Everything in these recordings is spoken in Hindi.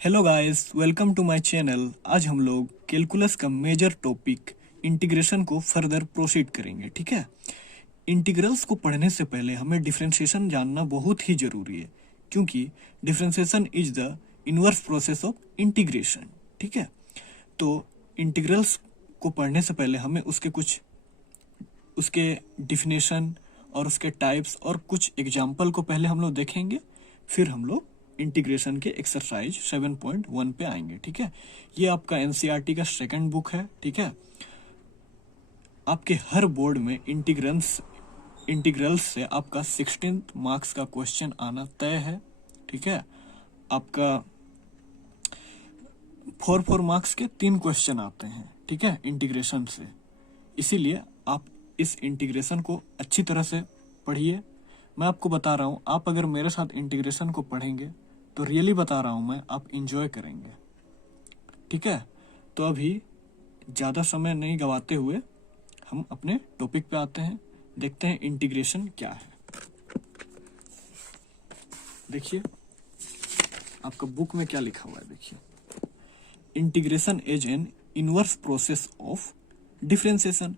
Hello guys, welcome to my channel. आज हम लोग कैलकुलस का मेजर टॉपिक इंटीग्रेशन को फर्दर प्रोसीड करेंगे। ठीक है। इंटीग्रल्स को पढ़ने से पहले हमें डिफरेंशिएशन जानना बहुत ही जरूरी है, क्योंकि differentiation is the inverse process of integration. ठीक है। तो इंटीग्रल्स को पढ़ने से पहले हमें उसके डिफिनेशन और उसके टाइप्स और कुछ एग्जाम्पल को पहले हम लोग देखेंगे, फिर हम लोग इंटीग्रेशन के एक्सरसाइज 7.1 पे आएंगे। ठीक है। ये आपका एनसीईआरटी का सेकंड बुक है। ठीक है। आपके हर बोर्ड में इंटीग्रल्स से आपका 16 मार्क्स का क्वेश्चन आना तय है। ठीक है। आपका 4 मार्क्स के 3 क्वेश्चन आते हैं। ठीक है, इंटीग्रेशन से। इसीलिए आप इस इंटीग्रेशन को अच्छी तरह से पढ़िए। मैं आपको बता रहा हूँ, आप अगर मेरे साथ इंटीग्रेशन को पढ़ेंगे तो रियली बता रहा हूँ मैं, आप इंजॉय करेंगे। ठीक है। तो अभी ज़्यादा समय नहीं गवाते हुए हम अपने टॉपिक पे आते हैं, देखते हैं इंटीग्रेशन क्या है। देखिए आपका बुक में क्या लिखा हुआ है। देखिए, integration is an inverse process of differentiation.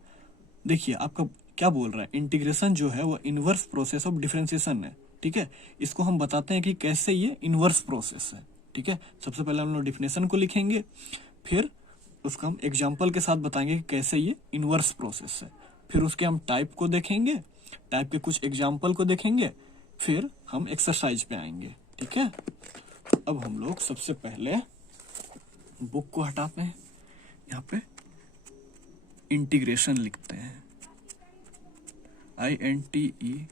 देखिए आपका क्या बोल रहा है, इंटीग्रेशन जो है वो इनवर्स प्रोसेस ऑफ डिफरेंशिएशन है। ठीक है। इसको हम बताते हैं कि कैसे ये इनवर्स प्रोसेस है। ठीक है। सबसे पहले हम लोग डिफिनेशन को लिखेंगे, फिर उसका हम एग्जाम्पल के साथ बताएंगे कि कैसे ये इनवर्स प्रोसेस है। फिर उसके हम टाइप को देखेंगे, टाइप के कुछ एग्जाम्पल को देखेंगे, फिर हम एक्सरसाइज पे आएंगे। ठीक है। अब हम लोग सबसे पहले बुक को हटाते हैं, यहाँ पे इंटीग्रेशन लिखते हैं, INTEGRATION,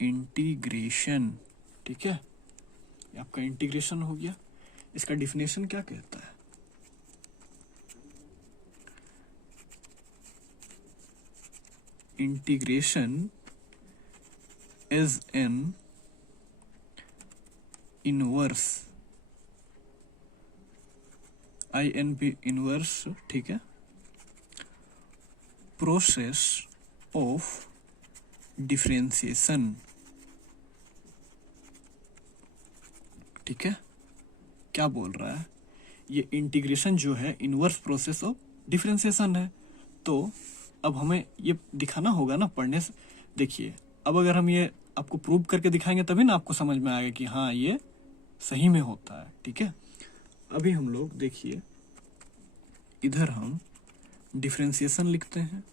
इंटीग्रेशन। ठीक है। ये आपका इंटीग्रेशन हो गया। इसका डिफिनेशन क्या कहता है, integration is an inverse, INP inverse, ठीक है, प्रोसेस ऑफ डिफरेंशिएशन। ठीक है। क्या बोल रहा है, ये इंटीग्रेशन जो है इनवर्स प्रोसेस ऑफ डिफरेंशिएशन है। तो अब हमें ये दिखाना होगा ना पढ़ने से। देखिए, अब अगर हम ये आपको प्रूव करके दिखाएंगे तभी ना आपको समझ में आएगा कि हाँ ये सही में होता है। ठीक है। अभी हम लोग देखिए, इधर हम डिफरेंशिएशन लिखते हैं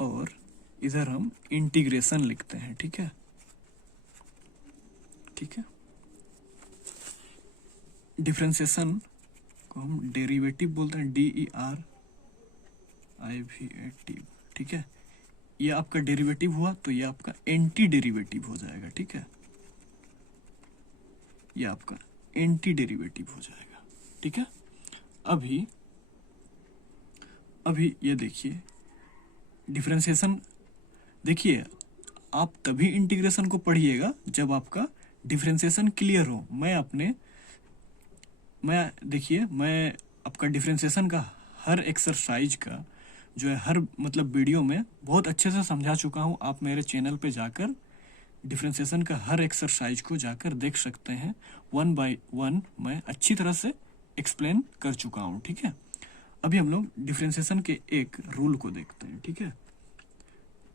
और इधर हम इंटीग्रेशन लिखते हैं। ठीक है। ठीक है। डिफरेंशिएशन को हम डेरिवेटिव बोलते हैं, DERIVATIV। ठीक है। ये आपका डेरिवेटिव हुआ तो ये आपका एंटी डेरिवेटिव हो जाएगा। ठीक है। ये आपका एंटी डेरिवेटिव हो जाएगा। ठीक है। अभी ये देखिए डिफरेंशिएशन। देखिए, आप तभी इंटीग्रेशन को पढ़िएगा जब आपका डिफरेंशिएशन क्लियर हो। मैं आपका डिफरेंशिएशन का हर एक्सरसाइज का जो है हर मतलब वीडियो में बहुत अच्छे से समझा चुका हूँ। आप मेरे चैनल पे जाकर डिफरेंशिएशन का हर एक्सरसाइज को जाकर देख सकते हैं। 1 बाय 1 मैं अच्छी तरह से एक्सप्लेन कर चुका हूँ। ठीक है। अभी हम लोग डिफरेंशिएशन के एक रूल को देखते हैं। ठीक है।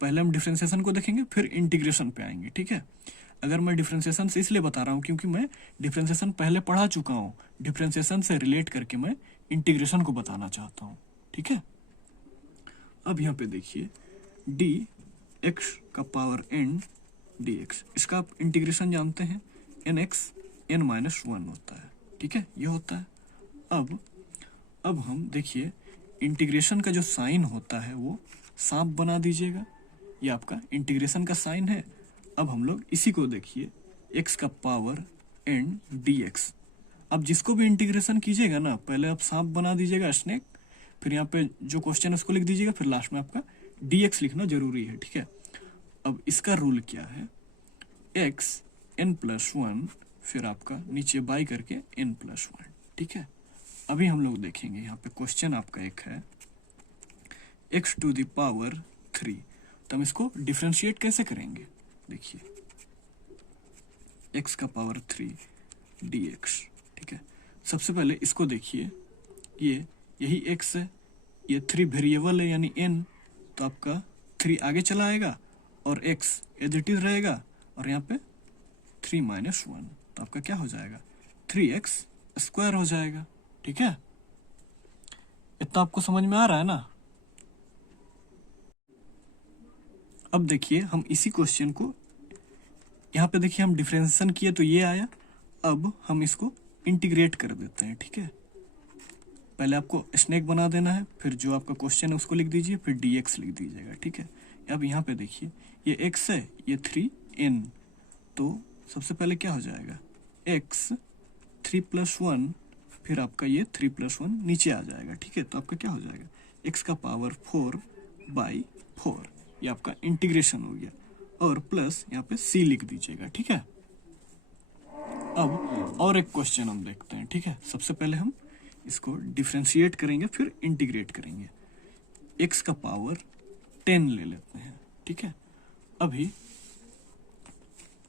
पहले हम डिफरेंशिएशन को देखेंगे, फिर इंटीग्रेशन पे आएंगे। ठीक है। अगर मैं डिफरेंशिएशन से इसलिए बता रहा हूँ क्योंकि मैं डिफरेंशिएशन पहले पढ़ा चुका हूँ। डिफरेंशिएशन से रिलेट करके मैं इंटीग्रेशन को बताना चाहता हूँ। ठीक है। अब यहाँ पे देखिए, dx का पावर n dx, इसका आप इंटीग्रेशन जानते हैं, nx n-1 होता है। ठीक है, ये होता है। अब हम देखिए, इंटीग्रेशन का जो साइन होता है वो सांप बना दीजिएगा। ये आपका इंटीग्रेशन का साइन है। अब हम लोग इसी को देखिए, x का पावर n dx। अब जिसको भी इंटीग्रेशन कीजिएगा ना, पहले आप सांप बना दीजिएगा, स्नेक, फिर यहाँ पे जो क्वेश्चन है उसको लिख दीजिएगा, फिर लास्ट में आपका dx लिखना जरूरी है। ठीक है। अब इसका रूल क्या है, x n+1, फिर आपका नीचे बाई करके n+1। ठीक है। अभी हम लोग देखेंगे, यहाँ पे क्वेश्चन आपका एक है, एक्स टू द पावर 3। तो हम इसको डिफ्रेंशिएट कैसे करेंगे, देखिए x का पावर 3 dx, ठीक है। सबसे पहले इसको देखिए, ये यही x है, ये 3 वेरिएबल है यानी n, तो आपका 3 आगे चला आएगा और x एज इट इज रहेगा, और यहाँ पे 3 - 1, तो आपका क्या हो जाएगा 3x स्क्वायर हो जाएगा, ठीक है। इतना आपको समझ में आ रहा है ना। अब देखिए हम इसी क्वेश्चन को यहाँ पे देखिए हम डिफरेंशिएशन किए तो ये आया, अब हम इसको इंटीग्रेट कर देते हैं, ठीक है। पहले आपको स्नेक बना देना है, फिर जो आपका क्वेश्चन है उसको लिख दीजिए, फिर dx लिख दीजिएगा, ठीक है। अब यहाँ पे देखिए ये x है, ये 3n, तो सबसे पहले क्या हो जाएगा x 3 + 1, फिर आपका ये 3 + 1 नीचे आ जाएगा, ठीक है। तो आपका क्या हो जाएगा x का पावर 4/4, ये आपका इंटीग्रेशन हो गया, और प्लस यहाँ पे c लिख दीजिएगा, ठीक है। अब और एक क्वेश्चन हम देखते हैं, ठीक है। सबसे पहले हम इसको डिफरेंशिएट करेंगे, फिर इंटीग्रेट करेंगे। x का पावर 10 ले लेते हैं, ठीक है। अभी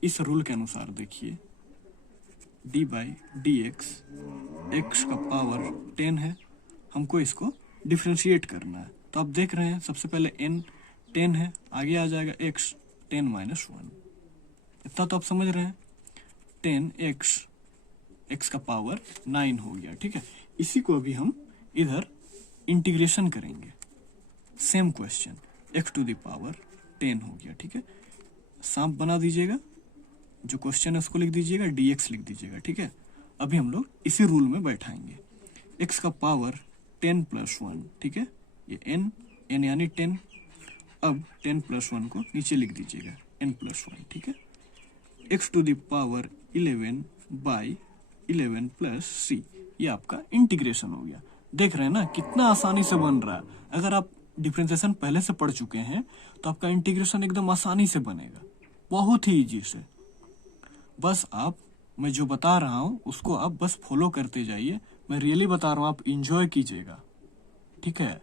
इस रूल के अनुसार देखिए d/dx, x का पावर 10 है, हमको इसको डिफरेंशिएट करना है। तो आप देख रहे हैं सबसे पहले n 10 है, आगे आ जाएगा x 10 - 1, इतना तो आप समझ रहे हैं। 10x, x का पावर 9 हो गया, ठीक है। इसी को अभी हम इधर इंटीग्रेशन करेंगे, same question, x to the power 10 हो गया, ठीक है। सांप बना दीजिएगा, जो क्वेश्चन है उसको लिख दीजिएगा, dx लिख दीजिएगा, ठीक है। अभी हम लोग इसी रूल में बैठाएंगे, x का पावर 10 + 1, ठीक है, ये n यानी 10, अब 10 + 1 को नीचे लिख दीजिएगा, n + 1, ठीक है। x to the power 11/11 + c, ये आपका इंटीग्रेशन हो गया। देख रहे हैं ना कितना आसानी से बन रहा है। अगर आप डिफरेंशिएशन पहले से पढ़ चुके हैं तो आपका इंटीग्रेशन एकदम आसानी से बनेगा, बहुत ही इजी से। बस आप, मैं जो बता रहा हूँ उसको आप बस फॉलो करते जाइए। मैं रियली बता रहा हूँ, आप इंजॉय कीजिएगा, ठीक है।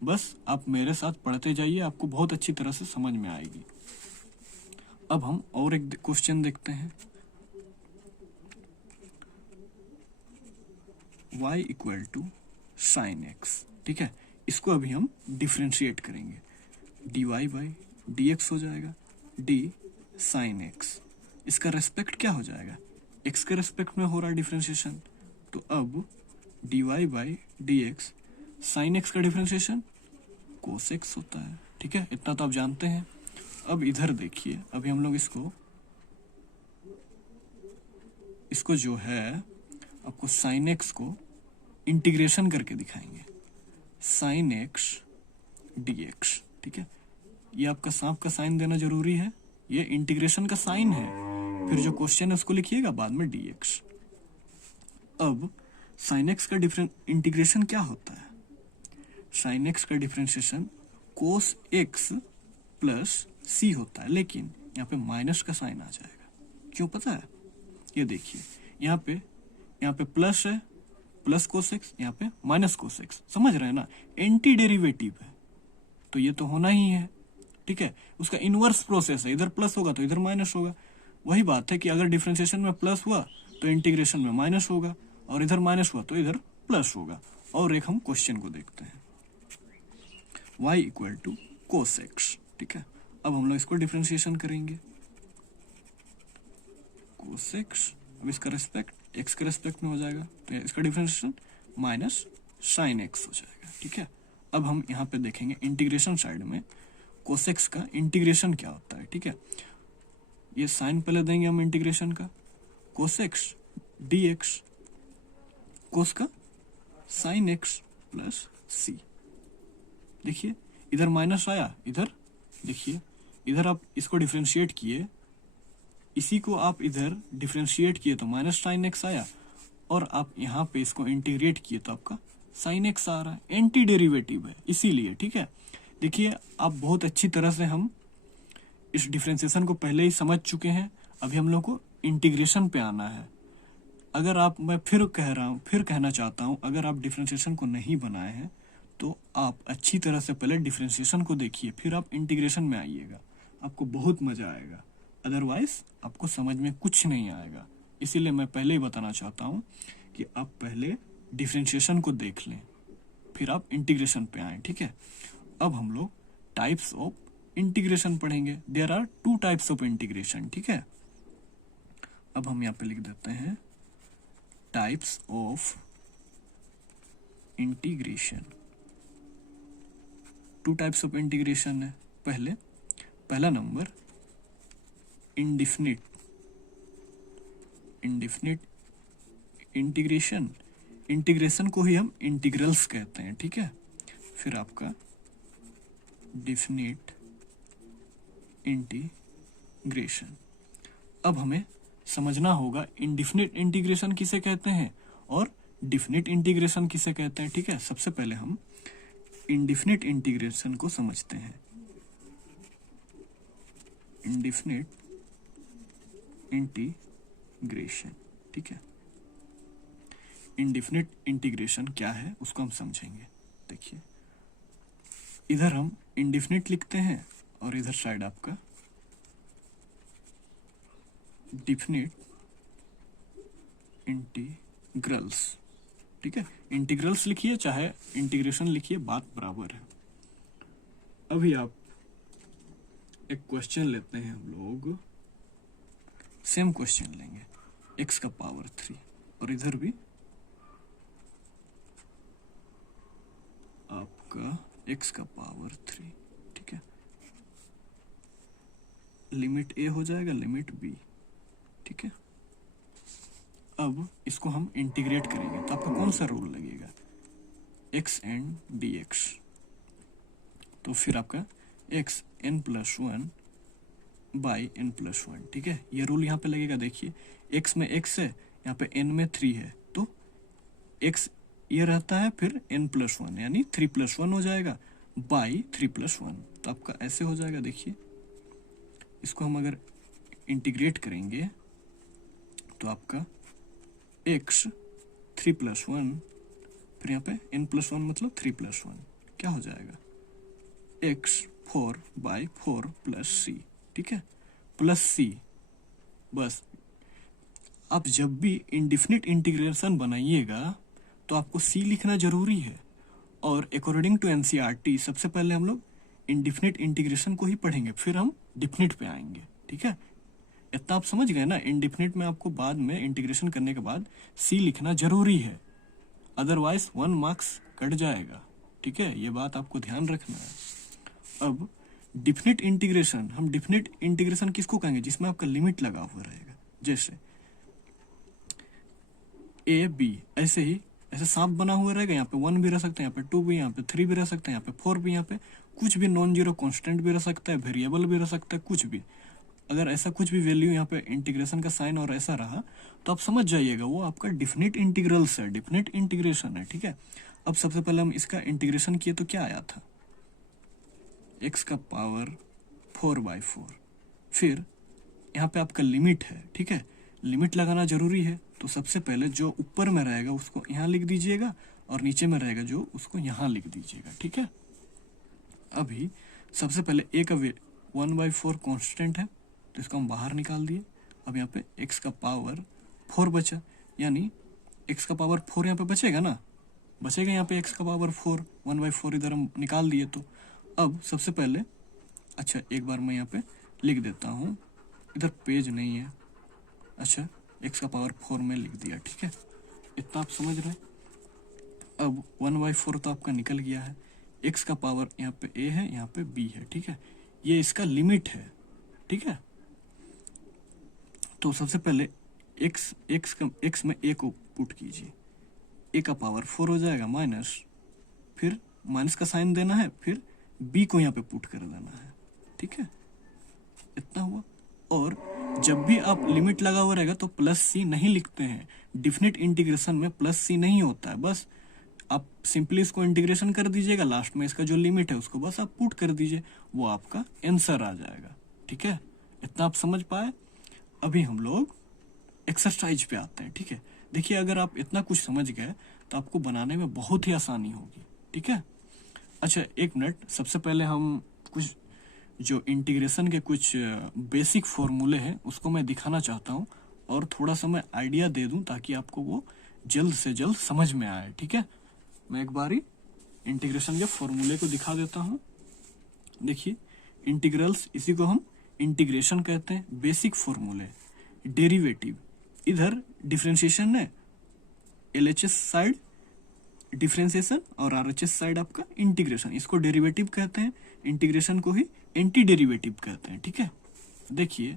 बस आप मेरे साथ पढ़ते जाइए, आपको बहुत अच्छी तरह से समझ में आएगी। अब हम और एक क्वेश्चन देखते हैं, y = sin x, ठीक है। इसको अभी हम डिफरेंशिएट करेंगे, dy/dx हो जाएगा, d sin x, इसका रेस्पेक्ट क्या हो जाएगा, x के रेस्पेक्ट में हो रहा है डिफरेंशिएशन, तो अब dy/dx sin x का डिफरेंशिएशन cos x होता है, ठीक है। इतना तो आप जानते हैं। अब इधर देखिए, अभी हम लोग इसको जो है आपको sin x को इंटीग्रेशन करके दिखाएंगे, sin x dx, ठीक है। ये आपका सांप का साइन देना जरूरी है, ये इंटीग्रेशन का साइन है, फिर जो क्वेश्चन है उसको लिखिएगा बाद में dx। अब sin x का इंटीग्रेशन क्या होता है, sin x का डिफरेंशिएशन cos x + c होता है, लेकिन यहाँ पे माइनस का साइन आ जाएगा, क्यों पता है, ये देखिए यहाँ पे प्लस है, प्लस cos x, यहाँ पे माइनस cos x, समझ रहे हैं ना, एंटी डेरिवेटिव है तो ये तो होना ही है, ठीक है। उसका इनवर्स प्रोसेस है, इधर प्लस होगा तो इधर माइनस होगा। वही बात है कि अगर डिफरेंशिएशन में प्लस हुआ तो इंटीग्रेशन में माइनस होगा, और इधर माइनस हुआ तो इधर प्लस होगा। और एक हम क्वेश्चन को देखते हैं, y = cos x, ठीक है। अब हम लोग इसको डिफरेंशिएशन करेंगे, cos x, अब इसका रेस्पेक्ट x के रेस्पेक्ट में हो जाएगा, तो इसका डिफरेंशिएशन माइनस sin x हो जाएगा, ठीक है। अब हम यहाँ पे देखेंगे इंटीग्रेशन साइड में cos x का इंटीग्रेशन क्या होता है, ठीक है। ये साइन पहले देंगे हम इंटीग्रेशन का, cos x dx, cos का sin x + c, देखिए इधर माइनस आया, इधर देखिए, इधर आप इसको डिफरेंशिएट किए, इसी को आप इधर डिफरेंशिएट किए तो माइनस sin x आया, और आप यहाँ पे इसको इंटीग्रेट किए तो आपका sin x आ रहा है, एंटी डेरिवेटिव है इसीलिए, ठीक है। देखिए आप बहुत अच्छी तरह से हम इस डिफरेंशिएशन को पहले ही समझ चुके हैं, अभी हम लोग को इंटीग्रेशन पे आना है। अगर आप, मैं फिर कहना चाहता हूँ, अगर आप डिफरेंशिएशन को नहीं बनाए हैं तो आप अच्छी तरह से पहले डिफरेंशिएशन को देखिए, फिर आप इंटीग्रेशन में आइएगा, आपको बहुत मजा आएगा। अदरवाइज आपको समझ में कुछ नहीं आएगा। इसीलिए मैं पहले ही बताना चाहता हूँ कि आप पहले डिफरेंशिएशन को देख लें, फिर आप इंटीग्रेशन पे आए, ठीक है। अब हम लोग टाइप्स ऑफ इंटीग्रेशन पढ़ेंगे। There are 2 types of integration, ठीक है। अब हम यहाँ पे लिख देते हैं types of integration. 2 types of integration है। पहला नंबर इंडिफिनिट इंटीग्रेशन। इंटीग्रेशन को ही हम इंटीग्रल्स कहते हैं, ठीक है। फिर आपका डिफिनिट इंटीग्रेशन। अब हमें समझना होगा इंडिफिनिट इंटीग्रेशन किसे कहते हैं और डिफिनिट इंटीग्रेशन किसे कहते हैं, ठीक है। सबसे पहले हम इंडिफिनिट इंटीग्रेशन को समझते हैं। इंडिफिनिट इंटीग्रेशन, ठीक है। इंडिफिनिट इंटीग्रेशन क्या है उसको हम समझेंगे। देखिए, इधर हम इंडिफिनिट लिखते हैं और इधर साइड आपका डिफिनिट इंटीग्रल्स, ठीक है। इंटीग्रल्स लिखिए चाहे इंटीग्रेशन लिखिए, बात बराबर है। अभी आप एक क्वेश्चन लेते हैं, हम लोग सेम क्वेश्चन लेंगे, x का पावर 3 और इधर भी आपका x का पावर 3, ठीक है। लिमिट a हो जाएगा, लिमिट b, ठीक है। अब इसको हम इंटीग्रेट करेंगे तो आपका कौन सा रूल लगेगा, x एंड dx। तो फिर आपका x n+1 बाई n+1, ठीक है। ये रूल यहाँ पे लगेगा। देखिए, x में x है, यहाँ पे n में 3 है, तो x ये रहता है, फिर n+1 यानी 3+1 हो जाएगा बाई 3+1, तो आपका ऐसे हो जाएगा। देखिए, इसको हम अगर इंटीग्रेट करेंगे तो आपका x 3+1, फिर यहाँ पे n+1 मतलब 3+1 क्या हो जाएगा, x 4/4 + c, ठीक है, प्लस c। बस आप जब भी इंडिफिनिट इंटीग्रेशन बनाइएगा तो आपको c लिखना जरूरी है। और अकॉर्डिंग टू एनसीईआरटी सबसे पहले हम लोग इंडिफिनिट इंटीग्रेशन को ही पढ़ेंगे, फिर हम डिफिनिट पे आएंगे, ठीक है। इतना आप समझ गए ना। इंडिफिनिट में आपको बाद में इंटीग्रेशन करने के बाद c लिखना जरूरी है, अदरवाइज 1 मार्क्स कट जाएगा, ठीक है। ये बात आपको ध्यान रखना है। अब डिफिनिट इंटीग्रेशन, हम डिफिनिट इंटीग्रेशन किसको कहेंगे, जिसमें आपका लिमिट लगा हुआ रहेगा। जैसे a b ऐसे सांप बना हुआ रहेगा, यहाँ पे 1 भी रह सकता है, यहाँ पे 2 भी, यहाँ पे 3 भी रह सकता है, यहाँ पे 4 भी, यहाँ पे कुछ भी नॉन जीरो कांस्टेंट भी रह सकता है, वेरिएबल भी रह सकता है, कुछ भी। अगर ऐसा कुछ भी वैल्यू यहाँ पे इंटीग्रेशन का साइन और ऐसा रहा तो आप समझ जाइएगा वो आपका डिफिनिट इंटीग्रल्स है, डिफिनिट इंटीग्रेशन है, ठीक है। अब सबसे पहले हम इसका इंटीग्रेशन किए तो क्या आया था, x का पावर 4/4। फिर यहाँ पे आपका लिमिट है, ठीक है। लिमिट लगाना जरूरी है, तो सबसे पहले जो ऊपर में रहेगा उसको यहाँ लिख दीजिएगा और नीचे में रहेगा जो उसको यहाँ लिख दीजिएगा, ठीक है। अभी सबसे पहले a का 1/4 कांस्टेंट है, तो इसको हम बाहर निकाल दिए। अब यहाँ पे x का पावर 4 बचा, यानी x का पावर 4 यहाँ पे बचेगा ना, बचेगा यहाँ पे x का पावर 4, 1/4 इधर हम निकाल दिए। तो अब सबसे पहले, अच्छा एक बार मैं यहाँ पे लिख देता हूँ, इधर पेज नहीं है, अच्छा x का पावर 4 में लिख दिया, ठीक है। इतना आप समझ रहे। अब 1/4 तो आपका निकल गया है, x का पावर यहाँ पे a है, यहाँ पे b है, ठीक है। ये इसका लिमिट है, ठीक है। तो सबसे पहले x में a को पुट कीजिए, a का पावर 4 हो जाएगा माइनस, फिर माइनस का साइन देना है, फिर b को यहाँ पे पुट कर देना है, ठीक है। इतना हुआ। और जब भी आप लिमिट लगा हुआ रहेगा तो +c नहीं लिखते हैं, डिफिनिट इंटीग्रेशन में +c नहीं होता है। बस आप सिंपली इसको इंटीग्रेशन कर दीजिएगा, लास्ट में इसका जो लिमिट है उसको बस आप पुट कर दीजिए, वो आपका आंसर आ जाएगा, ठीक है। इतना आप समझ पाए। अभी हम लोग एक्सरसाइज पे आते हैं, ठीक है। देखिए, अगर आप इतना कुछ समझ गए तो आपको बनाने में बहुत ही आसानी होगी, ठीक है। अच्छा एक मिनट, सबसे पहले हम कुछ जो इंटीग्रेशन के कुछ बेसिक फॉर्मूले हैं उसको मैं दिखाना चाहता हूँ और थोड़ा सा मैं आइडिया दे दूँ ताकि आपको वो जल्द से जल्द समझ में आए। ठीक है, मैं एक बारी इंटीग्रेशन के फॉर्मूले को दिखा देता हूँ। देखिए इंटीग्रल्स, इसी को हम इंटीग्रेशन कहते हैं। बेसिक फॉर्मूले, डेरिवेटिव, इधर डिफरेंशिएशन है, एलएचएस साइड डिफरेंशिएशन और आरएचएस साइड आपका इंटीग्रेशन, इसको डेरिवेटिव कहते हैं। इंटीग्रेशन को ही एंटी डेरिवेटिव कहते हैं। ठीक है, देखिए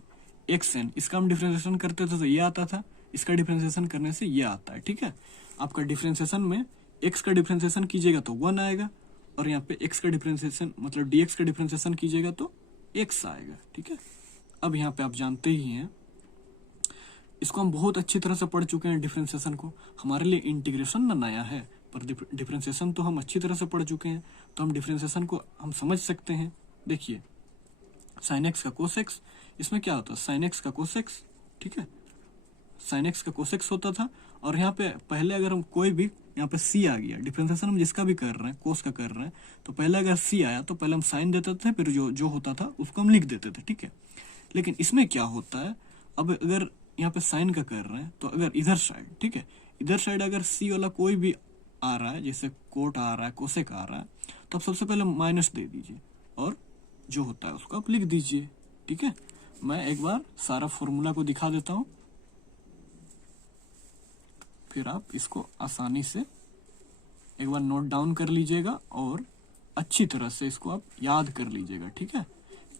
एक्स एन, इसका हम डिफरेंशिएशन करते थे तो ये आता था, इसका डिफरेंशिएशन करने से ये आता है। ठीक है, आपका डिफरेंशिएशन में एक्स का डिफरेंशिएशन कीजिएगा तो 1 आएगा और यहाँ पे एक्स का डिफरेंशिएशन मतलब डीएक्स का डिफरेंशिएशन कीजिएगा तो एक्स आएगा। ठीक है, अब यहाँ पे आप जानते ही हैं, इसको हम बहुत अच्छी तरह से पढ़ चुके हैं डिफरेंशिएशन को। हमारे लिए इंटीग्रेशन ना नया है, पर डिफरेंशिएशन तो हम अच्छी तरह से पढ़ चुके हैं, तो हम डिफरेंशिएशन को हम समझ सकते हैं। देखिए साइन एक्स का कोस एक्स, इसमें क्या होता है, साइन एक्स का कोस एक्स। ठीक है, साइन एक्स का कोस एक्स होता था और यहाँ पे पहले अगर हम कोई भी, यहाँ पे सी आ गया, डिफरेंशिएशन हम जिसका भी कर रहे हैं, कोस का कर रहे हैं, तो पहले अगर सी आया तो पहले हम साइन देते थे, फिर जो जो होता था उसको हम लिख देते थे। ठीक है, लेकिन इसमें क्या होता है, अब अगर यहाँ पे साइन का कर रहे हैं तो अगर इधर साइड, ठीक है, इधर साइड अगर सी वाला कोई भी आ रहा है, जैसे कोट आ रहा है, कोसेक आ रहा है, तो आप सबसे पहले माइनस दे दीजिए और जो होता है उसको आप लिख दीजिए। ठीक है, मैं एक बार सारा फॉर्मूला को दिखा देता हूं, फिर आप इसको आसानी से एक बार नोट डाउन कर लीजिएगा और अच्छी तरह से इसको आप याद कर लीजिएगा। ठीक है,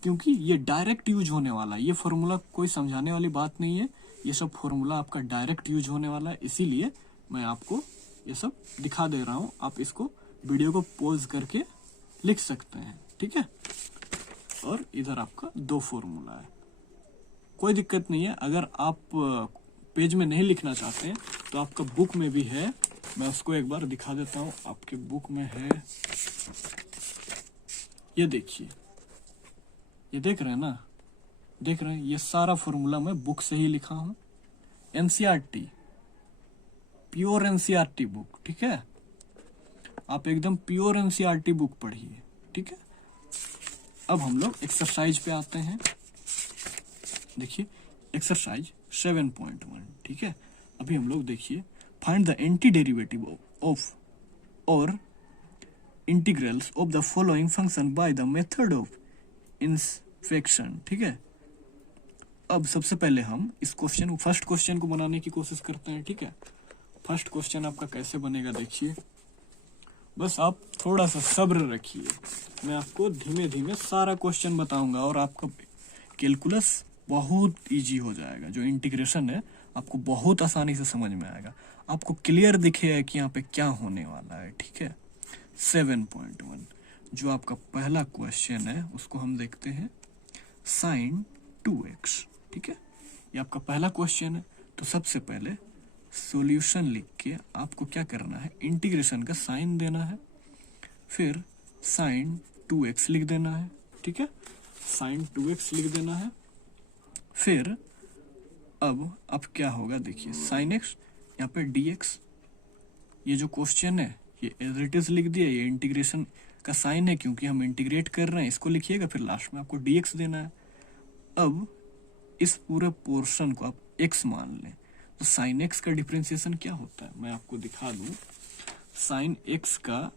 क्योंकि ये डायरेक्ट यूज होने वाला है, ये फॉर्मूला कोई समझाने वाली बात नहीं है, ये सब फॉर्मूला आपका डायरेक्ट यूज होने वाला है, इसीलिए मैं आपको ये सब दिखा दे रहा हूँ। आप इसको वीडियो को पॉज करके लिख सकते हैं। ठीक है, और इधर आपका 2 फॉर्मूला है, कोई दिक्कत नहीं है। अगर आप पेज में नहीं लिखना चाहते हैं तो आपका बुक में भी है, मैं उसको एक बार दिखा देता हूँ। आपके बुक में है, ये देखिए, ये देख रहे हैं ना, देख रहे हैं, ये सारा फॉर्मूला मैं बुक से ही लिखा हूं, एनसीईआरटी, प्योर एनसीईआरटी बुक। ठीक है, आप एकदम प्योर एनसीईआरटी बुक पढ़िए। ठीक है, अब हम लोग एक्सरसाइज पे आते हैं। देखिए एक्सरसाइज 7.1। ठीक है, अभी हम लोग देखिए, find the anti derivative of और integrals of the following function by the method of inspection. ठीक है, अब सबसे पहले हम इस क्वेश्चन को, फर्स्ट क्वेश्चन को बनाने की कोशिश करते हैं। ठीक है, फर्स्ट क्वेश्चन आपका कैसे बनेगा देखिए, बस आप थोड़ा सा सब्र रखिए, मैं आपको धीमे धीमे सारा क्वेश्चन बताऊंगा और आपका कैलकुलस बहुत इजी हो जाएगा। जो इंटीग्रेशन है आपको बहुत आसानी से समझ में आएगा, आपको क्लियर दिखेगा कि यहाँ पे क्या होने वाला है। ठीक है, 7.1 जो आपका पहला क्वेश्चन है उसको हम देखते हैं, साइन 2x। ठीक है, ये आपका पहला क्वेश्चन है। तो सबसे पहले सॉल्यूशन लिख के आपको क्या करना है, इंटीग्रेशन का साइन देना है, फिर साइन 2x लिख देना है। ठीक है, साइन 2x लिख देना है, फिर अब क्या होगा देखिए, साइन x, यहाँ पे dx, ये जो क्वेश्चन है ये एज इट इज लिख दिया, ये इंटीग्रेशन का साइन है क्योंकि हम इंटीग्रेट कर रहे हैं, इसको लिखिएगा, फिर लास्ट में आपको dx देना है। अब इस पूरे पोर्शन को आप x मान लें, तो साइन x का डिफरेंशिएशन क्या होता है मैं आपको दिखा दूं। साइन x का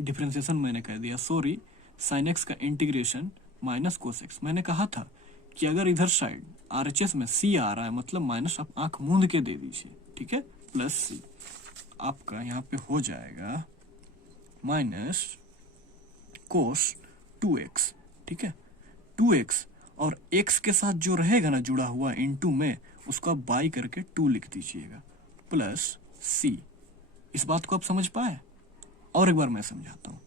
डिफरेंशिएशन मैंने कह दिया, सॉरी, साइन x का इंटीग्रेशन माइनस कोस x। मैंने कहा था कि अगर इधर साइड आरएचएस में c आ रहा है मतलब माइनस, आप आंख मूंद के दे दीजिए। ठीक है, प्लस c, आपका यहाँ पे हो जाएगा माइनस कोस 2x। ठीक है, 2x और x के साथ जो रहेगा ना जुड़ा हुआ इनटू में, उसको आप बाई करके 2 लिख दीजिएगा, प्लस c। इस बात को आप समझ पाए? और एक बार मैं समझाता हूँ।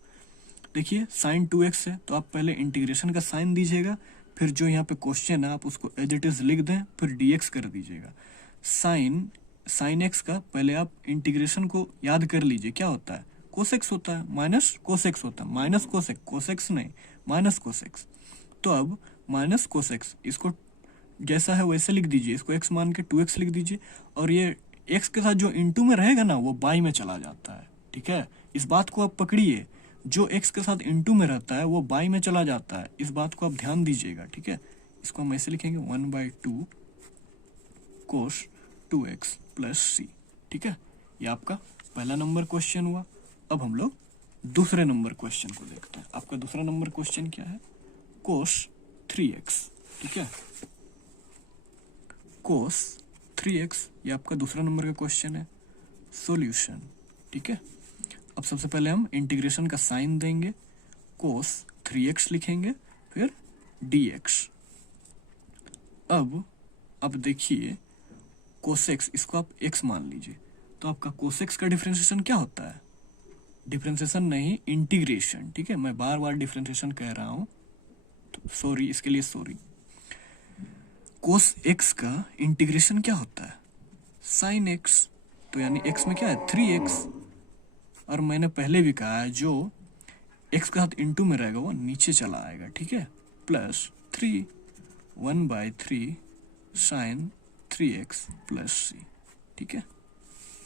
देखिए साइन 2x है तो आप पहले इंटीग्रेशन का साइन दीजिएगा, फिर जो यहाँ पे क्वेश्चन है आप उसको एज इट इज लिख दें, फिर dx कर दीजिएगा। साइन x का पहले आप इंटीग्रेशन को याद कर लीजिए, क्या होता है, कोसेक्स होता है, माइनस कोसेक्स होता है, माइनस कोसेक, कोसेक्स नहीं, माइनस कोसेक्स। तो अब माइनस कोसेक्स, इसको जैसा है वैसे लिख दीजिए, इसको x मान के 2x लिख दीजिए, और ये x के साथ जो इनटू में रहेगा ना वो बाई में चला जाता है। ठीक है, इस बात को आप पकड़िए, जो x के साथ इनटू में रहता है वो बाई में चला जाता है, इस बात को आप ध्यान दीजिएगा, ठीक है। इसको हम ऐसे लिखेंगे 1/2 कोस 2x प्लस सी, ठीक है। ये आपका पहला नंबर क्वेश्चन हुआ। अब हम लोग दूसरे नंबर क्वेश्चन को देखते हैं। आपका दूसरा नंबर क्वेश्चन क्या है? कोस 3x, ठीक है। कोस 3x, ये आपका दूसरा नंबर का क्वेश्चन है। सॉल्यूशन, ठीक है। अब सबसे पहले हम इंटीग्रेशन का साइन देंगे, कोस 3x लिखेंगे, फिर dx। अब देखिए कोसेक्स, इसको आप x मान लीजिए, तो आपका कोसेक्स का डिफरेंशिएशन क्या होता है? डिफरेंशिएशन नहीं, इंटीग्रेशन, ठीक है। मैं बार बार डिफरेंशिएशन कह रहा हूं, तो सॉरी, इसके लिए सॉरी। कोस x का इंटीग्रेशन क्या होता है? साइन x, तो यानी x में क्या है? 3x। और मैंने पहले भी कहा है जो x के साथ इनटू में रहेगा वो नीचे चला आएगा, ठीक है। Plus 3, 1/3 sign 3x plus c, ठीक है।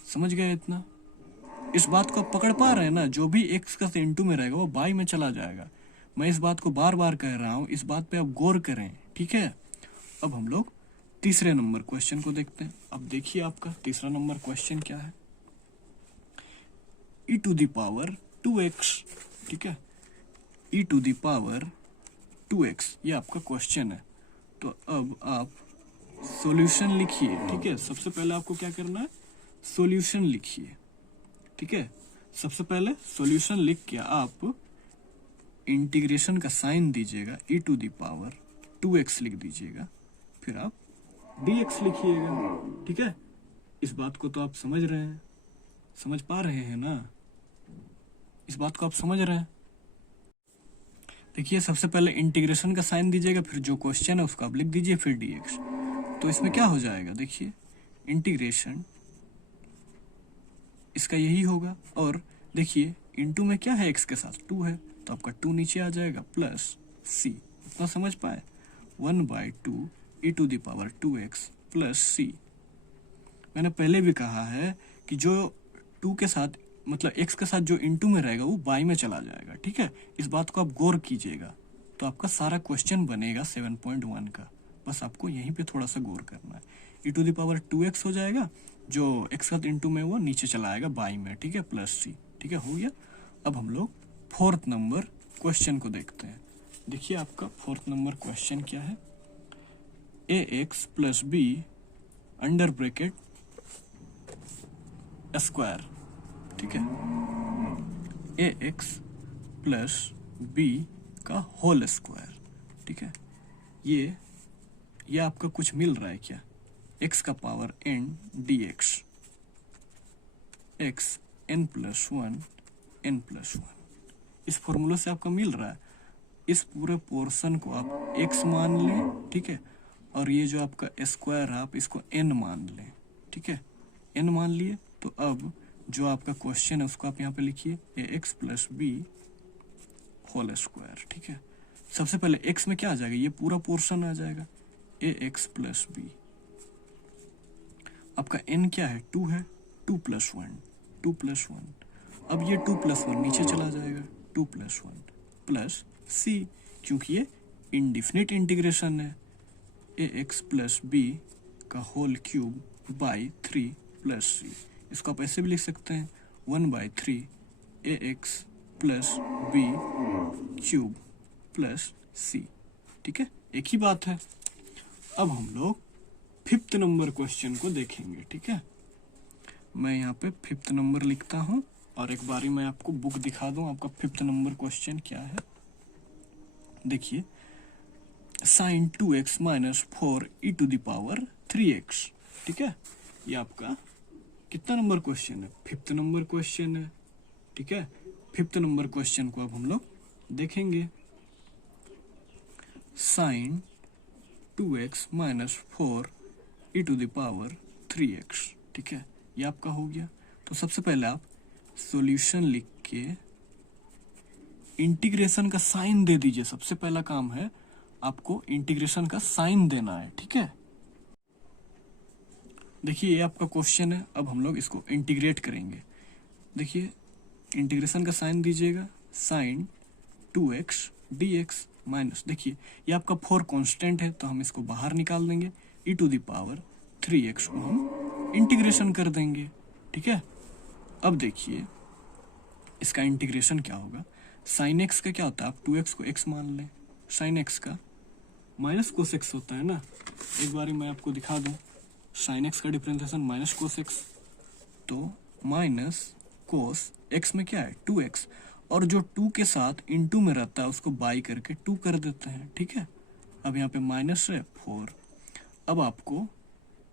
समझ गए इतना? इस बात को आप पकड़ पा रहे हैं ना? जो भी x का इनटू में रहेगा वो बाई में चला जाएगा। मैं इस बात को बार बार कह रहा हूं, इस बात पे आप गौर करें, ठीक है। अब हम लोग तीसरे नंबर क्वेश्चन को देखते हैं। अब देखिए आपका तीसरा नंबर क्वेश्चन क्या है? e to the power 2x, ठीक है। e to the power 2x, ये आपका क्वेश्चन है। तो अब आप सॉल्यूशन लिखिए, ठीक है। सबसे पहले आपको क्या करना है? सॉल्यूशन लिखिए, ठीक है। सबसे पहले सॉल्यूशन लिख के आप इंटीग्रेशन का साइन दीजिएगा, e to the power 2x लिख दीजिएगा, फिर आप dx लिखिएगा, ठीक है। इस बात को तो आप समझ रहे हैं, समझ पा रहे हैं ना? इस बात को आप समझ रहे हैं? देखिए सबसे पहले इंटीग्रेशन का साइन दीजिएगा, फिर जो क्वेश्चन है उसको आप लिख दीजिए, फिर dx। तो इसमें क्या हो जाएगा? देखिए इंटीग्रेशन इसका यही होगा, और देखिए इनटू में क्या है? x के साथ 2 है, तो आपका 2 नीचे आ जाएगा, प्लस c। इतना समझ पाए? 1/2 e to the power 2x plus c. मैंने पहले भी कहा है कि जो 2 के साथ मतलब x के साथ जो इनटू में रहेगा वो बाई में चला जाएगा, ठीक है। इस बात को आप गौर कीजिएगा, तो आपका सारा क्वेश्चन बनेगा 7.1 का। बस आपको यहीं पे थोड़ा सा गौर करना है। e to the power 2x हो जाएगा, जो x के साथ इनटू में वो नीचे चला आएगा बाई में, ठीक है, प्लस सी, ठीक है, हो गया। अब हम लोग फोर्थ नंबर क्वेश्चन को देखते हैं। देखिए आपका फोर्थ नंबर क्वेश्चन क्या है? ax plus be under bracket square, ठीक है। ax प्लस बी का होल स्क्वायर, ठीक है। ये आपका कुछ मिल रहा है क्या? x का power n dx, x n+1 n+1, इस फॉर्मूला से आपका मिल रहा है। इस पूरे पोर्शन को आप x मान लें, ठीक है, और ये जो आपका स्क्वायर है आप इसको n मान लें, ठीक है। n मान लिए, तो अब जो आपका क्वेश्चन है उसको आप यहाँ पे लिखिए, ax plus B whole square, ठीक है। सबसे पहले x में क्या आ जाएगा? ये पूरा पोर्शन आ जाएगा, ax प्लस बी। आपका n क्या है? 2 है, 2+1। अब ये 2+1 नीचे चला जाएगा, 2+1 प्लस c, क्योंकि ये इंडिफिनिट इंटीग्रेशन है। ax प्लस बी का whole cube by 3 plus c. इसको आप ऐसे भी लिख सकते हैं, 1/3 ax plus b cube plus c, ठीक है, एक ही बात है। अब हम लोग फिफ्थ नंबर क्वेश्चन को देखेंगे, ठीक है। मैं यहाँ पे फिफ्थ नंबर लिखता हूँ, और एक बारी मैं आपको बुक दिखा दूँ। आपका फिफ्थ नंबर क्वेश्चन क्या है? देखिए, sine 2x minus 4 e to the power 3x, ठीक है। ये आपका कितना नंबर क्वेश्चन है? फिफ्थ नंबर क्वेश्चन है, ठीक है। फिफ्थ नंबर क्वेश्चन को अब हम लोग देखेंगे। Sine 2x minus 4 e to the power 3x, ठीक है, ये आपका हो गया। तो सबसे पहले आप सॉल्यूशन लिख के इंटीग्रेशन का साइन दे दीजिए। सबसे पहला काम है आपको इंटीग्रेशन का साइन देना है, ठीक है। देखिए ये आपका क्वेश्चन है, अब हम लोग इसको इंटीग्रेट करेंगे। देखिए इंटीग्रेशन का साइन दीजिएगा, साइन 2x dx माइनस, देखिए ये आपका 4 कांस्टेंट है तो हम इसको बाहर निकाल देंगे, e to the power 3x को हम इंटीग्रेशन कर देंगे। ठीक है, अब देखिए इसका इंटीग्रेशन क्या होगा। साइन एक्स का क्या होता है, आप 2x को x मान लें, साइन एक्स का माइनस कोस एक्स होता है ना। एक बार मैं आपको दिखा दूं, साइन एक्स का डिफरेंशिएशन माइनस कोस एक्स, तो माइनस कोस एक्स में क्या है 2x, और जो 2 के साथ इनटू में रहता है उसको बाई करके 2 कर देते हैं। ठीक है, अब यहाँ पे माइनस है 4। अब आपको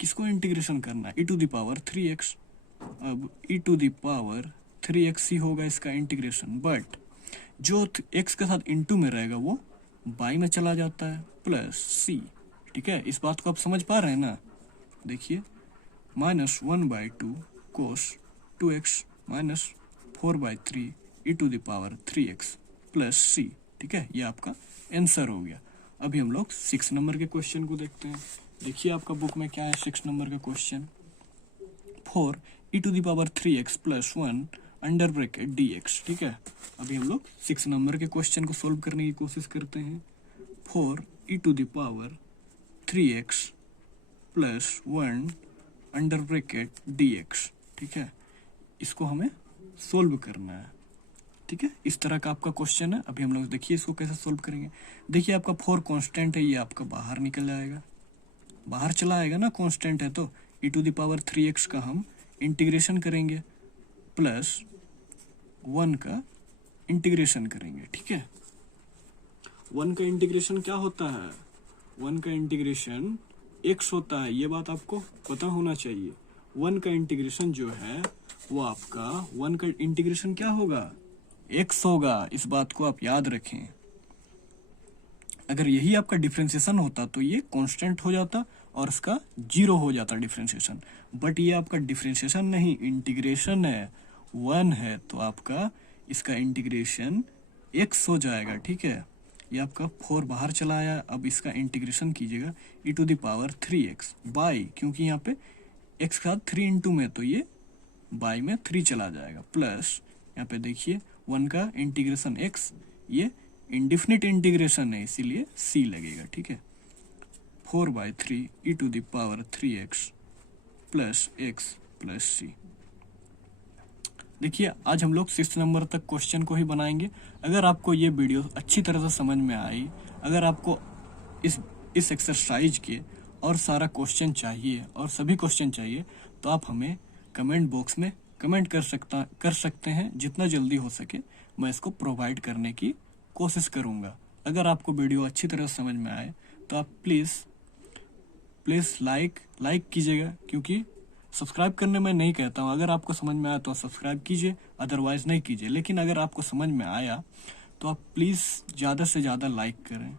किसको इंटीग्रेशन करना है, e to the power 3x। अब e to the power 3x ही होगा इसका इंटीग्रेशन, बट जो x के साथ इनटू में रहेगा वो बाई में चला जाता है, प्लस c। ठीक है, इस बात को आप समझ पा रहे हैं ना। देखिए minus 1/2 cos 2x minus 4/3 e to the power 3x plus c। ठीक है, ये आपका आंसर हो गया। अभी हम लोग 6 नंबर के क्वेश्चन को देखते हैं। देखिए आपका बुक में क्या है 6 नंबर का question, 4 e to the power 3x plus 1 under bracket dx। ठीक है, अभी हम लोग 6 नंबर के क्वेश्चन को सोल्व करने की कोशिश करते हैं। 4 e to the power 3x plus 1 under bracket dx। ठीक है, इसको हमें सोल्व करना है। ठीक है, इस तरह का आपका क्वेश्चन है। अभी हम लोग देखिए इसको कैसे सोल्व करेंगे। देखिए आपका 4 कांस्टेंट है, ये आपका बाहर निकल जाएगा, बाहर चला आएगा ना, कांस्टेंट है तो e to the power 3x का हम इंटीग्रेशन करेंगे, प्लस 1 का इंटीग्रेशन करेंगे। ठीक है, 1 का इंटीग्रेशन क्या होता है, 1 का इंटीग्रेशन x होता है, ये बात आपको पता होना चाहिए। 1 का इंटीग्रेशन जो है वो आपका 1 का इंटीग्रेशन क्या होगा, x होगा। इस बात को आप याद रखें। अगर यही आपका डिफरेंशिएशन होता तो ये कांस्टेंट हो जाता और इसका 0 हो जाता डिफरेंशिएशन, बट ये आपका डिफरेंशिएशन नहीं, इंटीग्रेशन है, 1 है तो आपका इसका इंटीग्रेशन x हो जाएगा। ठीक है, ये आपका 4 बाहर चला आया, अब इसका इंटीग्रेशन कीजिएगा e to the power 3x by, क्योंकि यहाँ पे x का 3 इंटू में तो ये बाई में 3 चला जाएगा, प्लस यहाँ पे देखिए 1 का इंटीग्रेशन x, ये इंडिफिनिट इंटीग्रेशन है इसीलिए c लगेगा। ठीक है, 4/3 e to the power 3x plus x plus c। देखिए आज हम लोग 6 नंबर तक क्वेश्चन को ही बनाएंगे। अगर आपको ये वीडियो अच्छी तरह से समझ में आई, अगर आपको इस एक्सरसाइज के और सारा क्वेश्चन चाहिए और सभी क्वेश्चन चाहिए तो आप हमें कमेंट बॉक्स में कमेंट कर सकते हैं। जितना जल्दी हो सके मैं इसको प्रोवाइड करने की कोशिश करूँगा। अगर आपको वीडियो अच्छी तरह समझ में आए तो आप प्लीज़ लाइक कीजिएगा, क्योंकि सब्सक्राइब करने में नहीं कहता हूँ। अगर आपको समझ में आया तो सब्सक्राइब कीजिए, अदरवाइज़ नहीं कीजिए। लेकिन अगर आपको समझ में आया तो आप प्लीज़ ज़्यादा से ज़्यादा लाइक करें।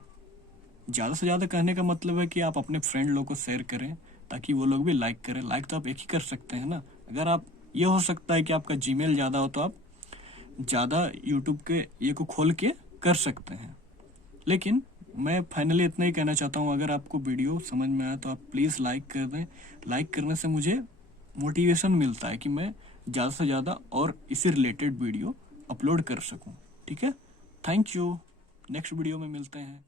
ज़्यादा से ज़्यादा कहने का मतलब है कि आप अपने फ्रेंड लोग को शेयर करें ताकि वो लोग भी लाइक करें। लाइक तो आप एक ही कर सकते हैं ना। अगर आप, ये हो सकता है कि आपका जीमेल ज़्यादा हो तो आप ज़्यादा यूट्यूब के ये को खोल के कर सकते हैं। लेकिन मैं फाइनली इतना ही कहना चाहता हूँ, अगर आपको वीडियो समझ में आया तो आप प्लीज़ लाइक कर दें। लाइक करने से मुझे मोटिवेशन मिलता है कि मैं ज़्यादा से ज़्यादा और इसी रिलेटेड वीडियो अपलोड कर सकूं। ठीक है, थैंक यू। नेक्स्ट वीडियो में मिलते हैं।